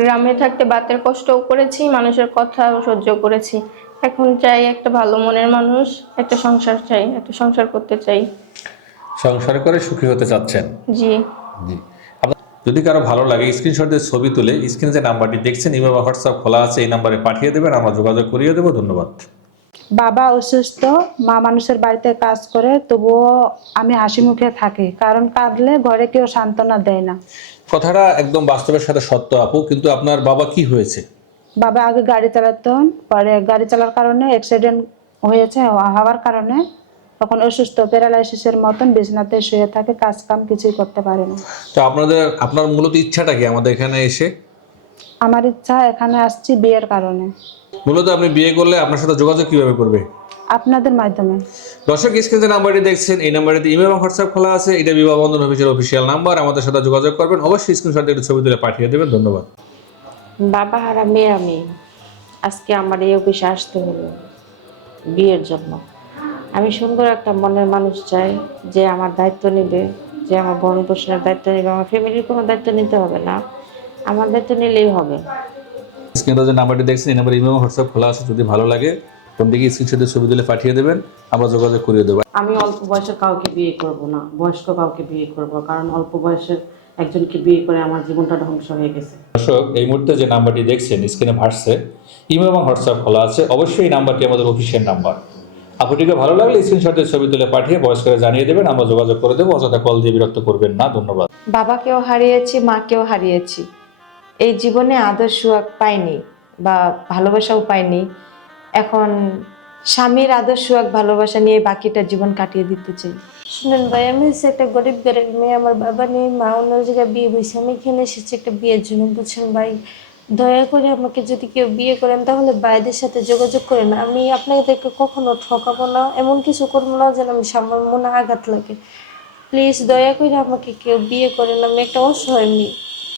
গ্রামে থাকতে বাতের কষ্টও করেছি, মানুষের কথাও সহ্য করেছি। এখন চাই একটা ভালো মনের মানুষ, একটা সংসার চাই, একটা সংসার করতে চাই। সংসার করে সুখী হতে চাচ্ছেন? জি। জি। যদি কারো ভালো লাগে স্ক্রিনশট দিয়ে ছবি তুলে স্ক্রিনে যে নাম্বারটি দেখছেন ইমো বা হোয়াটসঅ্যাপ খোলা আছে, এই নাম্বারে পাঠিয়ে দেবেন, আমরা যোগাযোগ করিয়ে দেবো। ধন্যবাদ। বাবা অসুস্থ, মা মানুষের বাড়িতে কাজ করে, তবুও আমি হাসি মুখে থাকি, কারণ কাঁদলে ঘরে কেউ সান্ত্বনা দেয় না। কথাটা একদম বাস্তবের সাথে সত্য আপু, কিন্তু আপনার বাবা কি হয়েছে? বাবা আগে গাড়ি চালাতেন, পরে গাড়ি চালার কারণে অ্যাক্সিডেন্ট হয়েছে, হওয়ার কারণে তখন অসুস্থ, প্যারালাইসিসের মতন বিছানাতে শুয়ে থাকে, কাজ কাম কিছুই করতে পারে না। তো আপনার মূলত ইচ্ছাটা কি আমাদের এখানে এসে? আমার ইচ্ছা, এখানে আসছি বিয়ের কারণে। মূলত আপনি বিয়ে করলে আপনার সাথে যোগাযোগ কিভাবে করবে? আপনাদের মাধ্যমে। দর্শক, স্ক্রিনে যে নাম্বারটি দেখছেন এই নাম্বারটিতে ইমেল এবং হোয়াটসঅ্যাপ খোলা আছে, এটা বিবাহ বন্ধন অফিসিয়াল নাম্বার। আমাদের সাথে যোগাযোগ করবেন, অবশ্যই স্ক্রিনশট দিয়ে একটু ছবি তুলে পাঠিয়ে দেবেন। ধন্যবাদ। বাবা হারা মেয়ে আমি, আজকে আমার এই অফিসে আসতে হলো বিয়ের জন্য। আমি সুন্দর একটা মনের মানুষ চাই, যে আমার দায়িত্ব নেবে, যে আমার ভরণ পোষণের দায়িত্ব নেবে। আমার ফ্যামিলির কোনো দায়িত্ব নিতে হবে না, আমার দায়িত্ব নিলেই হবে। স্ক্রিনে যে নাম্বারটি দেখছেন এই নাম্বারে ইমেল এবং হোয়াটসঅ্যাপ খোলা আছে, যদি ভালো লাগে কোন দিকে স্ক্রিনশট দিয়ে ছবি তুলে পাঠিয়ে দেবেন, আমরা যোগাযোগ করিয়ে দেবো। আমি অল্প বয়সের কাউকে বিয়ে করব না, বয়স্ক কাউকে বিয়ে করব, কারণ অল্প বয়সের একজনকে বিয়ে করে আমার জীবনটা ধ্বংস হয়ে গেছে। দর্শক, এই মুহূর্তে যে নাম্বারটি দেখছেন স্ক্রিনে ভাসছে, ইমেল এবং হোয়াটসঅ্যাপ খোলা আছে, অবশ্যই এই নাম্বারটি আমাদের অফিসিয়াল নাম্বার। আপুটিকে ভালো লাগলে স্ক্রিনশট দিয়ে ছবি তুলে পাঠিয়ে ভয়েস করে জানিয়ে দেবেন, আমরা যোগাযোগ করে দেবো। অযথা কল দিয়ে বিরক্ত করবেন না। ধন্যবাদ। বাবাকেও হারিয়েছি, মাকেও হারিয়েছি, এই জীবনে আদর সুখ পাইনি বা ভালোবাসাও পাইনি। এখন স্বামীর আদর সুখ ভালোবাসা নিয়ে বাকিটা জীবন কাটিয়ে দিতে চাই। শুনেন ভাই, আমি হচ্ছে একটা গরিব ঘরের মেয়ে, আমার বাবা নেই, মা অন্য জায়গায় বিয়ে বসে, আমি এখানে এসেছি একটা বিয়ের জন্য, বুঝছেন ভাই। দয়া করে আমাকে যদি কেউ বিয়ে করেন তাহলে ভাইদের সাথে যোগাযোগ করেন। আমি আপনাদেরকে কখনো ঠকাবো না, এমন কিছু করবো না যেন আমি সামান্য মনে আঘাত লাগে। প্লিজ দয়া করে আমাকে কেউ বিয়ে করেন, আমি একটা অসহায় মেয়ে।